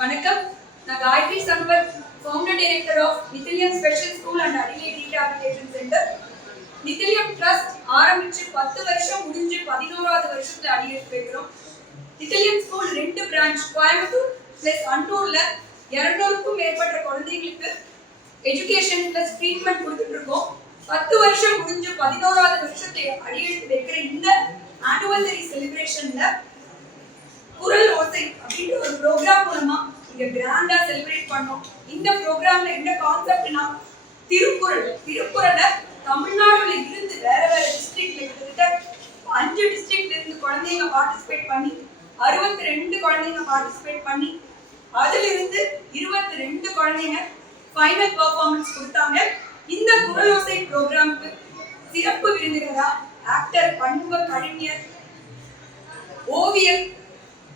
வணக்கம். நான் Gayathri Sampath, founder director of Nithiliyam special school and Adelaide rehabilitation centre. Nithiliyam trust ஆரம்பிச்சு 10 வருஷம் முடிஞ்சு 11வது வருஷத்துல அடியெடுத்து வைக்கிறோம். Nithiliyam school 2 branch Coimbatore plus அன்னூர்ல 200க்கும் மேற்பட்ட குழந்தைகளுக்கு எஜுகேஷன் பிளஸ் ட்ரீட்மெண்ட் கொடுத்துட்டு இருக்கோம். 10 வருஷம் முடிஞ்சு 11வது வருஷத்தை அடியெடுத்து வைக்கிற இந்த ஆனுவல் செலிப்ரேஷன்ல குரல் ஓசை அப்படின்ற ஒரு ப்ரோக்ராம் மூலமா இங்க கிராண்டா செலிப்ரேட் பண்ணோம். இந்த ப்ரோக்ராம்ல என்ன கான்செப்ட்னா திருக்குறளை தமிழ்நாடுல இருந்து வேற டிஸ்ட்ரிக்ட்ல கிட்டத்தட்ட 5 டிஸ்ட்ரிக்ட்ல இருந்து குழந்தைங்க பார்ட்டிசிபேட் பண்ணி 62 குழந்தைங்க பார்ட்டிசிபேட் பண்ணி அதுல இருந்து 22 குழந்தைங்க ஃபைனல் பெர்ஃபார்மன்ஸ் கொடுத்தாங்க. இந்த குரல் ஓசை ப்ரோக்ராமுக்கு சிறப்பு விருந்தினரா ஆக்டர், பன்முக கலைஞர், ஓவியர்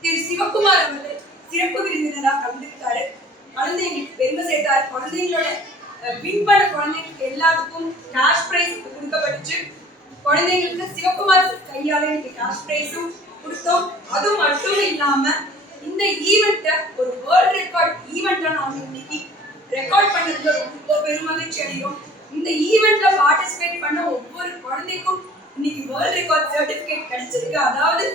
திரு சிவகுமார் அவர்கள் சிறப்பு விருந்தினராக கலந்துக்கிட்டாரு. குழந்தைங்களுக்கு பெருமை சேர்த்தாரு. குழந்தைங்களோட வின் பண்ண குழந்தைங்களுக்கு எல்லாத்துக்கும் கேஷ் பிரைஸ் கொடுக்கப்பட்டுச்சு. குழந்தைங்களுக்கு சிவகுமார் கையால இன்னைக்கு கேஷ் பிரைஸும் கொடுத்தோம். அது மட்டும் இல்லாம இந்த ஈவெண்ட்டை ஒரு வேர்ல்ட் ரெக்கார்ட் ஈவெண்ட்டை நாம இன்னைக்கு ரெக்கார்ட் பண்ணதுல ரொம்ப பெருமகிழ்ச்சி அடைகிறோம். இந்த ஈவெண்ட்ல பார்ட்டிசிபேட் பண்ண ஒவ்வொரு குழந்தைக்கும் இன்னைக்கு வேர்ல்ட் ரெக்கார்ட் சர்டிபிகேட் கிடைச்சிருக்கு. அதாவது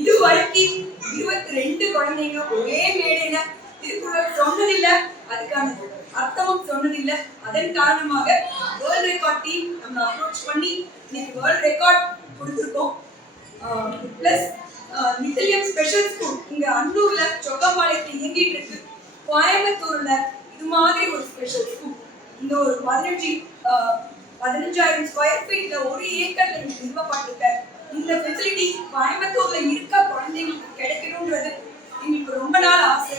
இதுவரைக்கும் 22 குழந்தைங்க ஒரே மேடையில திருக்குறள் சொன்னதில்லை, அதுக்கான அர்த்தமும் சொன்னதில்லை. அதன் காரணமாக வேர்ல்ட் ரெக்கார்ட் டீம் நம்ம அப்ரோச் பண்ணி இன்னைக்கு வேர்ல்ட் ரெக்கார்ட் கொடுத்துருக்கோம். பிளஸ் நித்திலியம் ஸ்பெஷல் ஸ்கூல் இங்க அன்னூர்ல சொக்கம்பாளையத்தில் இயங்கிட்டு இருக்கு. கோயம்புத்தூர்ல இது மாதிரி ஒரு ஸ்பெஷல் ஸ்கூல் இந்த ஒரு 15,000 ஸ்கொயர் ஃபீட்ல 1 ஏக்கர்ல நிறுவப்பட்டிருக்க இந்த ஃபெசிலிட்டி கோயம்புத்தூர்ல இருக்க குழந்தைங்களுக்கு கிடைக்கணும்ன்றது எங்களுக்கு ரொம்ப நாள் ஆசை.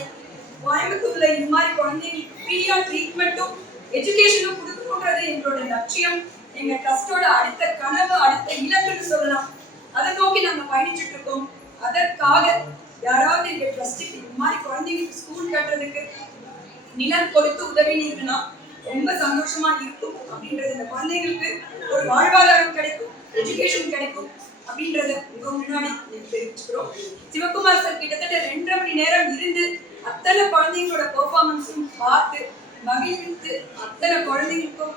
கோயம்புத்தூர்ல இந்த மாதிரி குழந்தைங்களுக்கு ஃப்ரீயா ட்ரீட்மெண்ட்டும் எஜுகேஷனும் கொடுக்கணும்ன்றது எங்களோட லட்சியம். எங்க ட்ரஸ்டோட அடுத்த கனவு, அடுத்த இலக்குன்னு சொல்லலாம். அதை நோக்கி நாங்க பயணிச்சுட்டு இருக்கோம். அதற்காக யாராவது எங்க ட்ரஸ்ட்டுக்கு இந்த மாதிரி குழந்தைங்களுக்கு ஸ்கூல் கட்டுறதுக்கு நிலம் கொடுத்து உதவினீங்கன்னா ரொம்ப சந்தோஷமா இருக்கும். அப்படின்றது இந்த குழந்தைங்களுக்கு ஒரு வாழ்வாதாரம் கிடைக்கும், எஜுகேஷன் கிடைக்கும் அப்படின்றத உங்க முன்னாடி தெரிவிச்சுக்கிறோம். சிவகுமார் சார் கிட்டத்தட்ட 2.5 மணி நேரம் இருந்து அத்தனை குழந்தைங்களோட பெர்ஃபார்மன்ஸும் பார்த்து மகிழ்வித்து அத்தனை குழந்தைங்களுக்கும்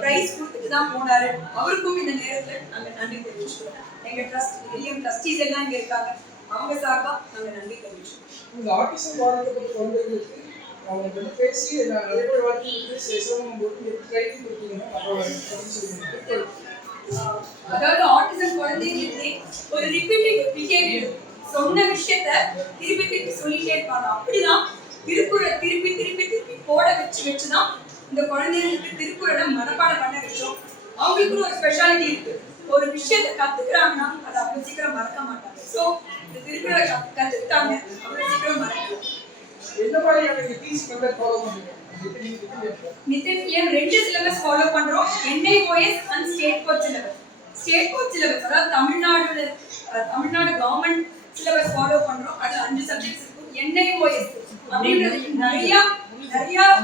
பிரைஸ் கொடுத்துட்டு தான் போனாரு. அவருக்கும் இந்த நேரத்துல நாங்க நன்றி தெரிவிச்சுக்கிறோம். எங்க ட்ரஸ்ட் நித்திலியம் ட்ரஸ்டீஸ் எல்லாம் இங்க இருக்காங்க, அவங்க சார்பா நாங்க நன்றி தெரிவிச்சுக்கிறோம். இந்த ஆட்டிசம் பாதிக்கப்பட்ட குழந்தைகளுக்கு அவங்க பேசி நிறைய வாட்டி சேசம் போட்டு ட்ரைனிங் கொடுத்தீங்கன்னா அதாவது ஆட்டிசம் குழந்தைங்களுக்கு ஒரு ரிப்பீட்டட் பிஹேவியர் சொன்ன விஷயத்த திருப்பி திருப்பி சொல்லிட்டே இருப்பாங்க. அப்படிதான் திருக்குறளை திருப்பி திருப்பி திருப்பி போட வச்சுதான் இந்த குழந்தைங்களுக்கு திருக்குறளை மனப்பாடம் பண்ண வச்சோம். அவங்களுக்குன்னு ஒரு ஸ்பெஷாலிட்டி இருக்கு. ஒரு விஷயத்த கத்துக்கிறாங்கன்னா அதை அவ்வளவு சீக்கிரம் மறக்க மாட்டாங்க. ஸோ இந்த திருக்குறளை கத்துக்கிட்டாங்க, அவ்வளவு சீக்கிரம் மறக்க. எந்த மாதிரியான டீச் மெத்தட் ஃபாலோ பண்ணுவீங்க? நித்திலியம் 2 சிலபஸ் ஃபாலோ பண்றோம். NIOS and state code syllabus. State code syllabus அதாவது தமிழ்நாடு கவர்மெண்ட் சிலபஸ் ஃபாலோ பண்றோம். அது 5 சப்ஜெக்ட்ஸ் இருக்கும். NIOS அப்படின்றது நிறைய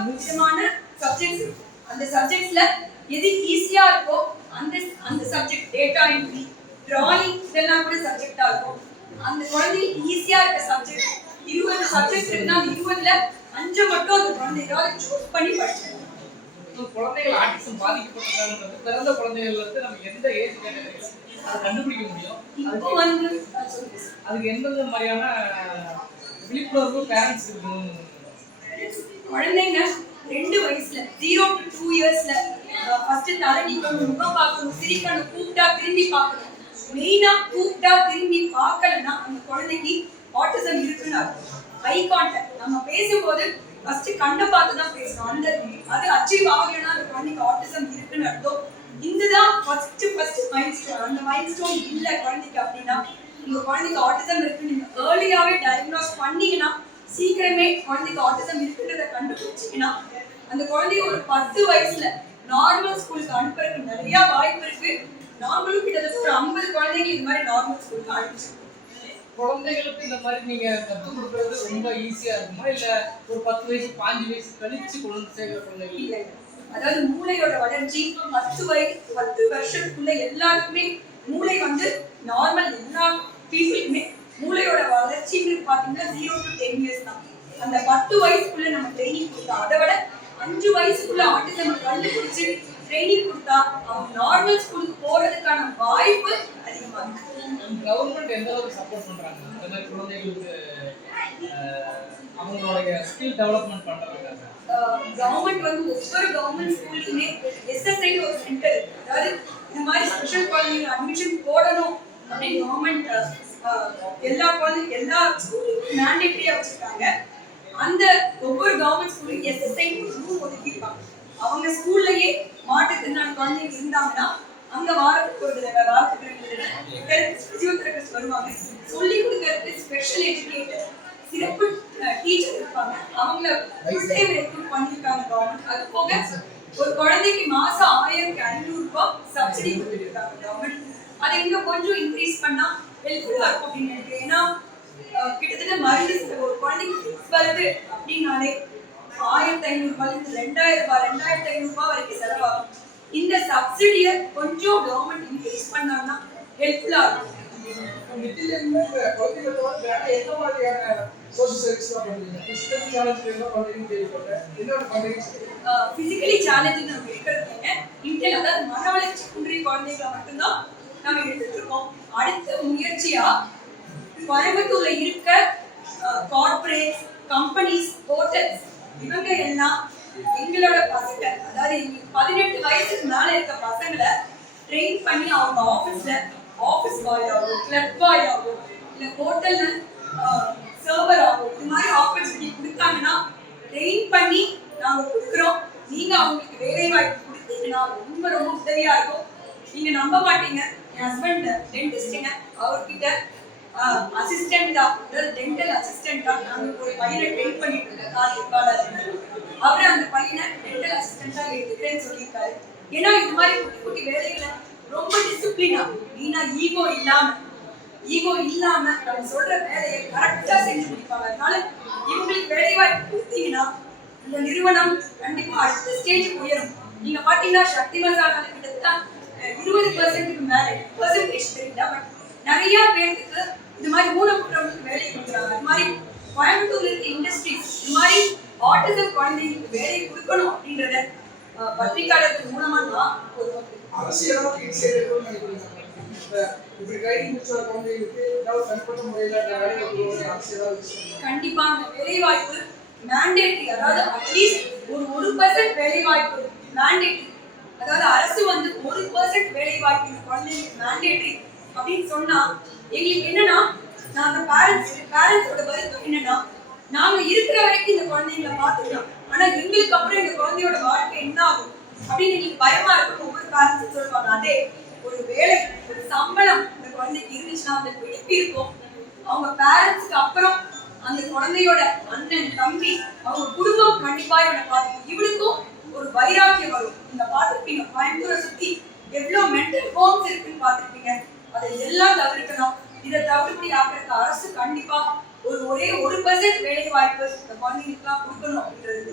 விதமான சப்ஜெக்ட்ஸ் இருக்கு. அந்த சப்ஜெக்ட்ஸ்ல எது ஈஸியா இருக்கோ அந்த சப்ஜெக்ட், டேட்டா என்ட்ரி, டிராயிங், இதெல்லாம் கூட சப்ஜெக்டா இருக்கும். அந்த குழந்தைக்கு ஈஸியா இருக்க சப்ஜெக்ட் 20 சப்ஜெக்ட் இருக்குன்னா 20ல 5 மட்டும் அந்த குழந்தை ஏதாவது சூஸ் பண்ணி படிக்கணும். குழந்தைகள் ஆட்டிசம் பாதிக்கப்பட்டதால பிறந்த குழந்தைகள்ல இருந்து நம்ம எந்த ஏஜ் கேட்டகரியில அதை கண்டுபிடிக்க முடியும்? இப்போ வந்து அதுக்கு எந்த மாதிரியான விழிப்புணர்வு பேரண்ட்ஸ் இருக்கணும்? குழந்தைங்க 2 வயசுல 0 to 2 இயர்ஸ்ல ஃபர்ஸ்ட் தலை நிக்கணும், முகம் பார்க்கணும், சிரிக்கணும், கூப்பிட்டா திரும்பி பார்க்கணும். மெயினா கூப்பிட்டா திரும்பி பார்க்கலன்னா அந்த குழந்தைக்கு ஆட்டிசம் இருக்குன்னு அர்த்தம். ஐ கான்டாக்ட் நம்ம பேசும்போது ஃபர்ஸ்ட் கண்ணை பார்த்து தான் பேசணும். அது அச்சீவ் ஆகலைன்னா அந்த குழந்தைக்கு ஆட்டிசம் இருக்குன்னு அர்த்தம். இதுதான் ஃபர்ஸ்ட் மைல் ஸ்டோன். அந்த மைல் ஸ்டோன் இல்ல குழந்தைக்கு அப்படின்னா உங்க குழந்தைக்கு ஆட்டிசம் இருக்கு நீங்க ஏர்லியாவே டயக்னோஸ் பண்ணீங்கன்னா, சீக்கிரமே குழந்தைக்கு ஆட்டிசம் இருக்குன்றத கண்டுபிடிச்சீங்கன்னா அந்த குழந்தைய ஒரு 10 வயசுல நார்மல் ஸ்கூலுக்கு அனுப்புறதுக்கு நிறைய வாய்ப்பு இருக்கு. நாங்களும் கிட்டத்தட்ட ஒரு 50 குழந்தைங்க இது மாதிரி நார்மல் ஸ்கூலுக்கு அனுப்பிச்சிருக்கோம். குழந்தைகளுக்கு இந்த மாதிரி நீங்க கற்றுக் கொடுக்கறது ரொம்ப ஈஸியா இருக்குமா, இல்ல ஒரு 10 வயசு 5 வயசு கழிச்சு குழந்தை சேர்க்கிற குழந்தைகள்? அதாவது மூளையோட வளர்ச்சி 10 வருஷத்துக்குள்ள எல்லாருக்குமே மூளை வந்து நார்மல். எல்லா பீப்புளுக்குமே மூளையோட வளர்ச்சின்னு பாத்தீங்கன்னா 0 to 10 இயர்ஸ் தான். அந்த 10 வயசுக்குள்ள நம்ம ட்ரைனிங் கொடுத்தா, அதை விட 5 வயசுக்குள்ள ஆட்டிசம் கண்டுபிடிச்சு ட்ரைனிங் கொடுத்தா அவங்க நார்மல் ஸ்கூலுக்கு போறதுக்கான வாய்ப்பு அதிகமா இருக்கு. கவர்மெண்ட் எந்த அளவுக்கு சப்போர்ட் பண்றாங்க அந்த மாதிரி குழந்தைகளுக்கு அவங்களுடைய ஸ்கில் டெவலப்மெண்ட் பண்றாங்க? கவர்மெண்ட் வந்து ஒவ்வொரு கவர்மெண்ட் ஸ்கூலுக்குமே SSI ஒரு சென்டர் இருக்கு. அதாவது இந்த மாதிரி ஸ்பெஷல் குழந்தைங்க அட்மிஷன் போடணும் அப்படின்னு கவர்மெண்ட் எல்லா ஸ்கூலுக்கும் மேண்டேட்டரியா வச்சிருக்காங்க. அந்த ஒவ்வொரு கவர்மெண்ட் ஸ்கூலுக்கும் SSI ரூம் ஒதுக்கியிருப்பாங்க. அவங்க ஸ்கூல்லயே மாற்றுத்திறனாளி குழந்தைங்க இருந்தாங்கன்னா அங்க வாரத்துக்கு ஒரு தடவை பிசியோதெரபிஸ்ட் வருவாங்க. சொல்லி கொடுக்கறதுக்கு ஸ்பெஷல் எஜுகேட்டர் சிறப்பு டீச்சர் இருப்பாங்க. அவங்கள ஃபுல் டைம் ரெக்ரூட் பண்ணிருக்காங்க கவர்மெண்ட். அது போக ஒரு குழந்தைக்கு மாசம் 1500 ரூபாய் சப்சிடி கொடுத்துருக்காங்க கவர்மெண்ட். அதை இன்னும் கொஞ்சம் இன்க்ரீஸ் பண்ணா ஹெல்ப்ஃபுல்லா இருக்கும் அப்படின்னு நினைக்கிறேன். ஏன்னா கிட்டத்தட்ட மருந்து ஒரு குழந்தைக்கு ஃபிக்ஸ் வருது அப்படின்னாலே 1500 ரூபாயிலிருந்து 2500 ரூபாய் வரைக்கும் செலவாகும். இந்த சப்சிடியை கொஞ்சம் கவர்மெண்ட் இன்க்ரீஸ் பண்ணாங்கன்னா ஹெல்ப்ஃபுல்லா இருக்கும். பிசிக்கலி சேலஞ்ச் நம்ம இருக்கிறது இன்டெல், அதாவது மன வளர்ச்சி குன்றிய குழந்தைகளை மட்டும்தான் நம்ம எடுத்துட்டு இருக்கோம். அடுத்த முயற்சியா கோயம்புத்தூர்ல இருக்க கார்பரேட்ஸ், கம்பெனிஸ், ஹோட்டல்ஸ் இவங்க எல்லாம் எங்களோட பசங்க, அதாவது 18 வயசுக்கு மேல இருக்க பசங்களை ட்ரெயின் பண்ணி அவங்க ஆபீஸ் பாய் ஆகும், கிளப் பாய் ஆகும், இல்ல ஹோட்டல்ல சர்வர் ஆகும், இது மாதிரி ஆப்பர்ச்சுனிட்டி கொடுத்தாங்கன்னா ட்ரெயின் பண்ணி நாங்க கொடுக்குறோம். நீங்க அவங்களுக்கு வேலை வாய்ப்பு கொடுத்தீங்கன்னா ரொம்ப ரொம்ப உதவியா இருக்கும். நீங்க நம்ப மாட்டீங்க, என் ஹஸ்பண்ட் டென்டிஸ்டுங்க, அவர்கிட்ட அசிஸ்டண்டா, அதாவது டென்டல் அசிஸ்டண்டா நாங்க ஒரு பையனை ட்ரெயின் பண்ணிட்டு இருக்கோம். அவரு அந்த பையனை டென்டல் அசிஸ்டண்டா எடுத்துக்கிறேன்னு சொல்லியிருக்காரு. ஏன்னா இது மாதிரி குட்டி குட்டி வேலைகளை ரொம்ப டிசிப்ளினா, நீனா ஈகோ இல்லாம நம்ம சொல்ற வேலையை கரெக்டா செஞ்சு முடிப்பாங்க. அதனால இவங்களுக்கு வேலை வாய்ப்பு கொடுத்தீங்கன்னா இந்த நிறுவனம் கண்டிப்பா அடுத்த ஸ்டேஜ் உயரும். நீங்க பாத்தீங்கன்னா சக்தி மசாலா கிட்டத்தட்ட 20% மேல பெர்சன்டேஜ் தெரியல, பட் நிறைய பேருக்கு இது மாதிரி ஊனமுற்றவங்களுக்கு வேலை கொடுக்குறாங்க. இது மாதிரி கோயம்புத்தூர்ல இருக்க இண்டஸ்ட்ரீஸ் இது மாதிரி ஆட்டிசம் குழந்தைங்களுக்கு வேலை கொடுக்கணும் அப்படின்றத பத்திரிகையாளர்கள் மூலமா தான் ஒரு கண்டிப்பா அந்த வேலை வாய்ப்பு மேண்டேட்டரி, அதாவது அட்லீஸ்ட் ஒரு 1% வேலை வாய்ப்பு மேண்டேட்டரி, அதாவது அரசு வந்து 1% வேலை வாய்ப்பு இந்த குழந்தைங்களுக்கு மேண்டேட்டரி அப்படின்னு சொன்னா எங்களுக்கு என்னன்னா, நாங்க பேரண்ட்ஸோட வருத்தம் என்னன்னா, நாங்க இருக்கிற வரைக்கும் இந்த குழந்தைங்களை பார்த்துக்கலாம், ஆனா எங்களுக்கு அப்புறம் இந்த குழந்தையோட வாழ்க்கை என்ன ஆகும் அப்படின்னு எங்களுக்கு பயமா இருக்கும். ஒவ்வொரு பேரண்ட்ஸும் சொல்லுவாங்க. அதே ஒரு வேலை, ஒரு சம்பளம் இந்த குழந்தைக்கு இருந்துச்சுன்னா அந்த பிடிப்பு இருக்கும். அவங்க பேரண்ட்ஸ்க்கு அப்புறம் அந்த குழந்தையோட அண்ணன், தம்பி, அவங்க குடும்பம் கண்டிப்பா இவனை பார்த்துக்கும். இவளுக்கும் ஒரு வைராக்கியம் வரும். நீங்க பார்த்துருப்பீங்க கோயம்புத்தூரை சுத்தி எவ்வளவு மென்டல் ஹோம்ஸ் இருக்குன்னு பார்த்துருப்பீங்க. அதை எல்லாம் தவிர்க்கணும். இதை தவிர்ப்படி ஆகிறதுக்கு அரசு கண்டிப்பா ஒரே 1% வேலை வாய்ப்பு இந்த குழந்தைங்களுக்குலாம் கொடுக்கணும் அப்படின்றது.